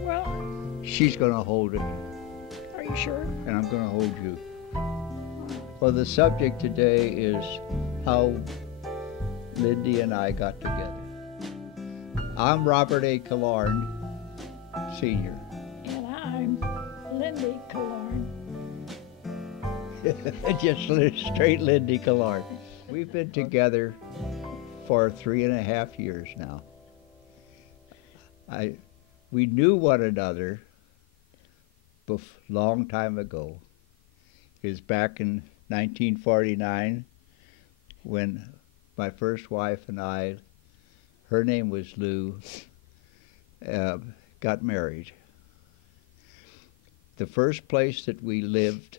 Well, She's going to hold it, are you sure? and I'm going to hold you. Well, the subject today is how Lindy and I got together. I'm Robert A. Killoren, Sr. And I'm Lindy Killoren. Just straight Lindy Killoren. We've been together for 3.5 years now. We knew one another long time ago. It was back in 1949 when my first wife and I, her name was Lou, got married. The first place that we lived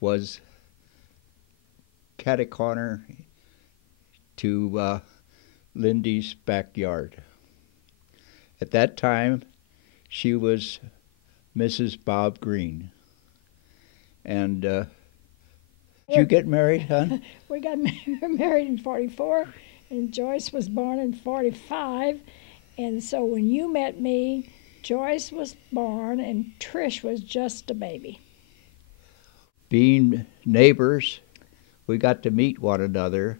was catty-corner to Lindy's backyard. At that time, she was Mrs. Bob Green. And did you get married, hon? We got married in 44, and Joyce was born in 45. And so when you met me, Joyce was born and Trish was just a baby. Being neighbors, we got to meet one another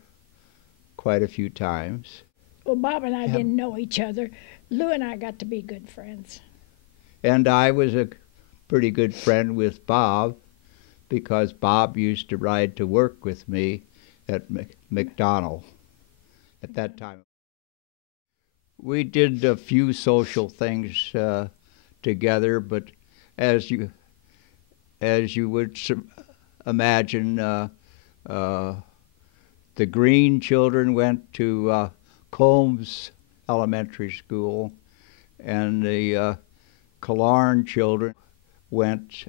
quite a few times. Well, Bob and I didn't know each other. Lou and I got to be good friends. And I was a pretty good friend with Bob because Bob used to ride to work with me at McDonald at that time. We did a few social things together, but as you would imagine, the Green children went to Combs Elementary School, and the Killoren children went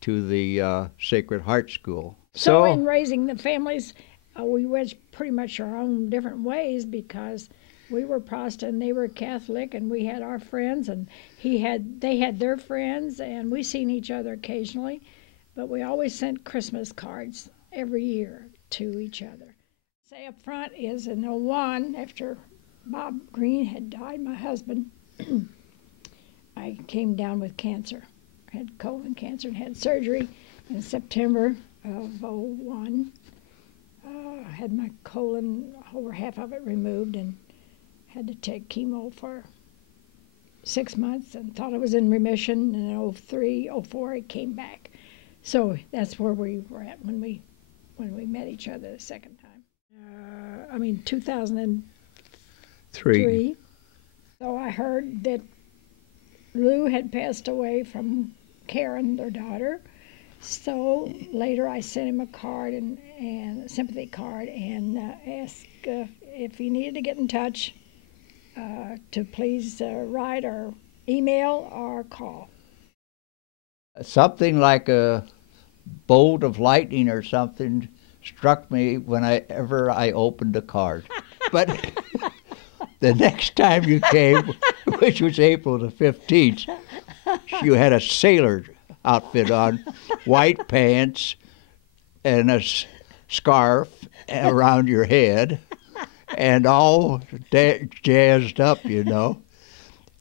to the Sacred Heart School. So in raising the families, we went pretty much our own different ways because we were Protestant, they were Catholic, and we had our friends, and they had their friends, and we seen each other occasionally, but we always sent Christmas cards every year to each other. Say up front is in '01, after Bob Green had died, my husband, I came down with cancer. I had colon cancer and had surgery in September of '01. I had my colon, over half of it removed, and had to take chemo for 6 months and thought I was in remission. And in '03, '04, it came back. So that's where we were at when we met each other the second time. 2003. So I heard that Lou had passed away from Karen, their daughter. So later I sent him a card and a sympathy card and asked if he needed to get in touch to please write or email or call. Something like a bolt of lightning or something struck me whenever I opened a card. But the next time you came, which was April the 15th, you had a sailor outfit on, white pants and a scarf around your head, and all jazzed up, you know.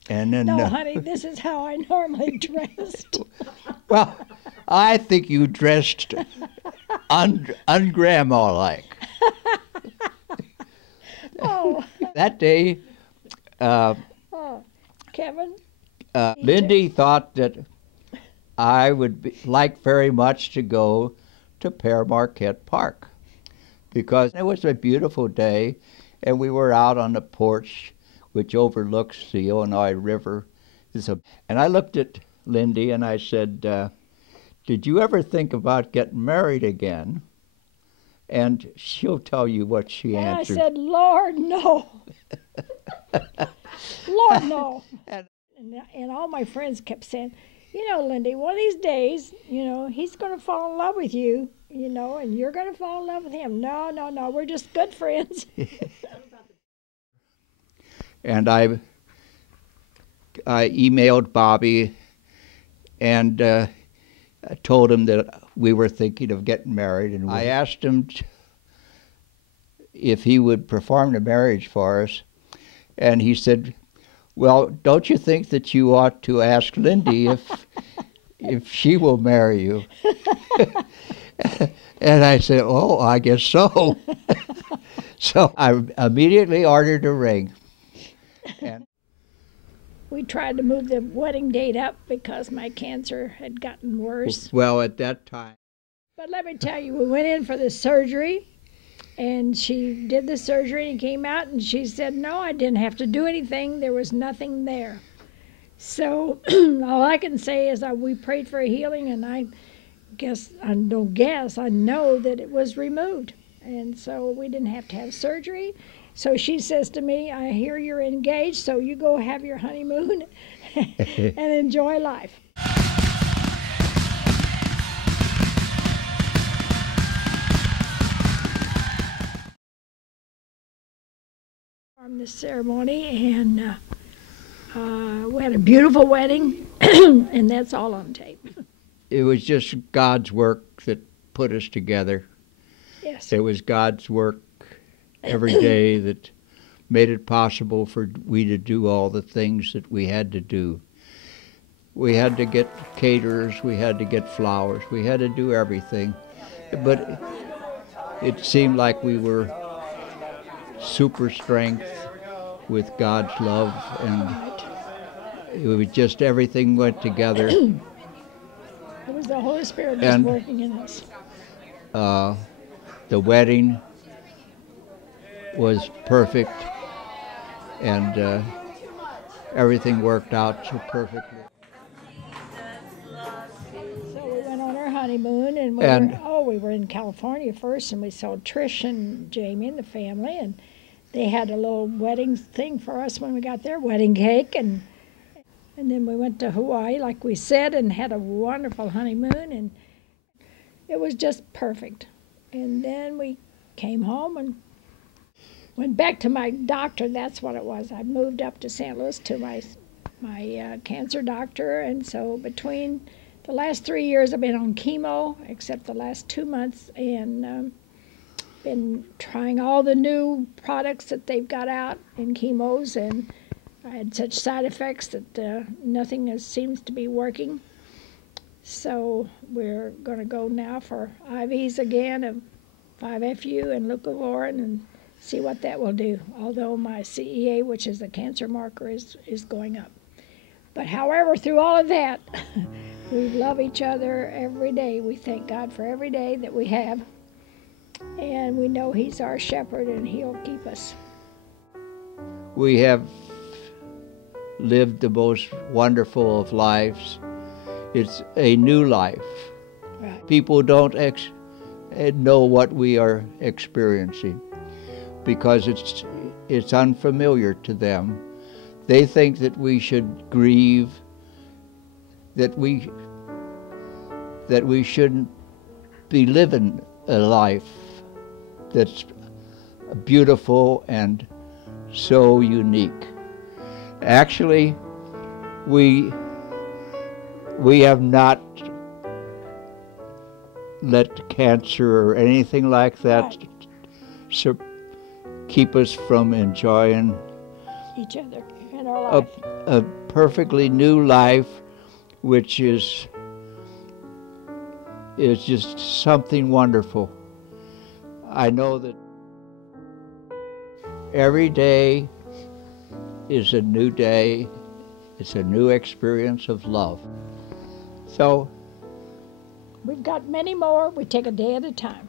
And then, no, honey, this is how I normally dressed. Well, I think you dressed un-grandma-like. Oh. That day, Kevin? Lindy thought that I would like very much to go to Pere Marquette Park because it was a beautiful day and we were out on the porch which overlooks the Illinois River. And I looked at Lindy and I said, did you ever think about getting married again? And she'll tell you what she answered. I said, Lord, no. Lord, no. And all my friends kept saying, you know, Lindy, one of these days, you know, he's going to fall in love with you, you know, and you're going to fall in love with him. No, we're just good friends. And I emailed Bobby and told him that we were thinking of getting married. And I asked him if he would perform the marriage for us. And he said, Well, don't you think that you ought to ask Lindy if she will marry you? And I said, oh, I guess so. So I immediately ordered a ring. And We tried to move the wedding date up because my cancer had gotten worse. well, at that time, But let me tell you, we went in for the surgery, and she did the surgery and came out, and she said, no, I didn't have to do anything. There was nothing there. So all I can say is that we prayed for a healing, and I know that it was removed. And so we didn't have to have surgery. So she says to me, I hear you're engaged, so you go have your honeymoon and enjoy life. From the ceremony, and we had a beautiful wedding, and that's all on tape. it was just God's work that put us together. Yes. It was God's work every day that made it possible for we to do all the things that we had to do. We had to get caterers, we had to get flowers, we had to do everything. But it seemed like we were super strength with God's love, and it was just everything went together. It was the Holy Spirit just And, working in us. The wedding was perfect, and everything worked out so perfectly. So we went on our honeymoon, and we were in California first, and we saw Trish and Jamie and the family, and they had a little wedding thing for us when we got there, wedding cake, and then we went to Hawaii, like we said, and had a wonderful honeymoon, and it was just perfect. And then we came home and went back to my doctor. That's what it was. I moved up to St. Louis to my cancer doctor, and so between the last 3 years I've been on chemo, except the last 2 months, and been trying all the new products that they've got out in chemos, and I had such side effects that nothing seems to be working. So we're going to go now for IVs again of 5-FU and Killoren and see what that will do, although my CEA, which is the cancer marker, is going up. But however, through all of that, we love each other every day. We thank God for every day that we have, and we know He's our shepherd and He'll keep us. We have lived the most wonderful of lives. It's a new life. Right. People don't know what we are experiencing because it's unfamiliar to them. They think that we should grieve, that we shouldn't be living a life that's beautiful and so unique. Actually, we have not let cancer or anything like that keep us from enjoying Each other in our life. a perfectly new life, which is just something wonderful. I know that every day is a new day. It's a new experience of love. So We've got many more. We take a day at a time.